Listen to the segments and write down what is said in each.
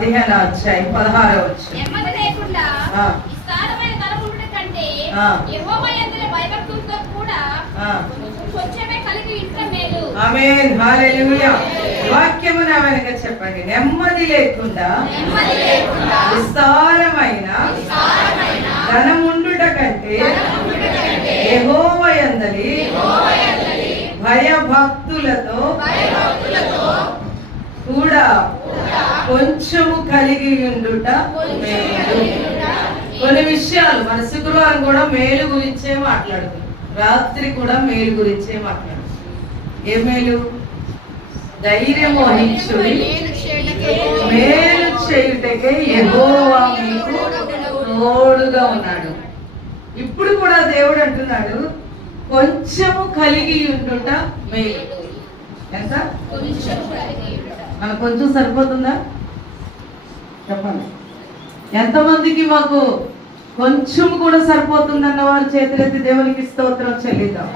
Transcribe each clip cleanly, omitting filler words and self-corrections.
15వ అధ్యాయం 16వ వచనం. నెమ్మది లేకుండా విస్తారమైన తలపుండుట కంటే యెహోవా యందు భయభక్తులతో కూడా కొంచెమే కలిగి ఉంటే మేలు. ఆమేన్, హల్లెలూయా. వాక్యము నా వెనక చెప్పండి. నెమ్మది లేకుండా విస్తారమైన ధనముండుట కంటే యెహోవా యందలి భయభక్తులతో కూడా కొంచెము కలిగి ఉండుట మేలు. కొన్ని విషయాలు మన శుక్రవారం కూడా మేలు గురించే మాట్లాడుతున్నాం. రాత్రి కూడా మేలు గురించే మాట్లాడుతున్నాం. ఏ మేలు? ధైర్యం వహించుడి, మేలు చేయుటకే యెహోవా మీకు తోడుగా ఉన్నాడు. ఇప్పుడు కూడా దేవుడు అంటున్నాడు కొంచెము కలిగి ఉండుట మేలు. ఎంత? మనకు కొంచెం సరిపోతుందా చెప్పండి. ఎంతమందికి మాకు కొంచెం కూడా సరిపోతుందన్న వారు చేతులెత్తి దేవునికి స్తోత్రం చెల్లిద్దాం.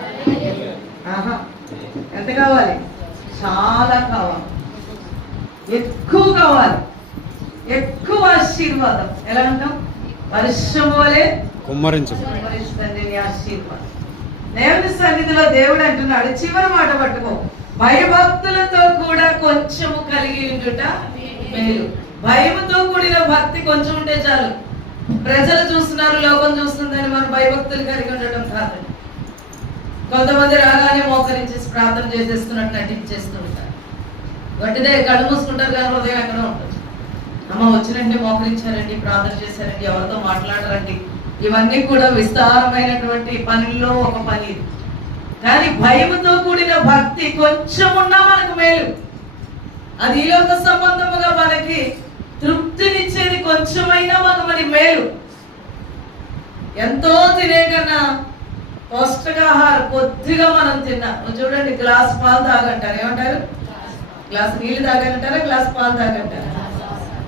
ఆహా, ఎంత కావాలి? చాలా కావాలి, ఎక్కువ కావాలి, ఎక్కువ ఆశీర్వాదం. ఎలా అంటాం? వర్షము వలె కుమ్మరించండి ఆశీర్వాదం. దేవుని సన్నిధిలో దేవుడు అంటున్నాడు, చివరి మాట పట్టుకో, భయభక్తులతో కూడా కొంచెము కలిగి ఉండుట మేలు. భయముతో కూడిన భక్తి కొంచెం ఉంటే చాలు. ప్రజలు చూస్తున్నారు, లోకం చూస్తుందని మనం భయభక్తులు కలిగి ఉండటం కాదు. కొంతమంది రాగానే మోకరించేసి ప్రార్థన చేసేస్తున్నట్టు నటించేస్తూ ఉంటారు. గట్టిదే కళ్ళు మూసుకుంటారు కానీ హృదయం ఎక్కడ ఉంటుంది. అమ్మ వచ్చినండి, మోకరించారండి, ప్రార్థన చేశారండి, ఎవరితో మాట్లాడరండి. ఇవన్నీ కూడా విస్తారమైనటువంటి పనుల్లో ఒక పని. కానీ భయముతో కూడిన భక్తి కొంచెం ఉన్నా మనకు మేలు. అది ఈ లోక సంబంధముగా మనకి తృప్తినిచ్చేది కొంచెమైనా మనకు మరి మేలు. ఎంతో తినే కన్నా పౌష్టికాహారం కొద్దిగా మనం తిన్నాం. చూడండి, గ్లాస్ పాలు తాగంటారు. ఏమంటారు? గ్లాస్ నీళ్ళు తాగంటారా, గ్లాస్ పాలు తాగంటారా?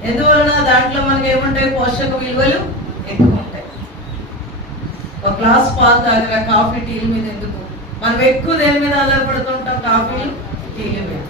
ఎందువలన? దాంట్లో మనకి ఏముంటాయి? పోషక విలువలు ఎక్కువ ఉంటాయి. ఒక గ్లాస్ పాలు తాగిన కాఫీ టీల మీద ఎందుకు? మనం ఎక్కువ దేని మీద ఆధారపడుతుంటాం? కాఫీలు, టీల మీద.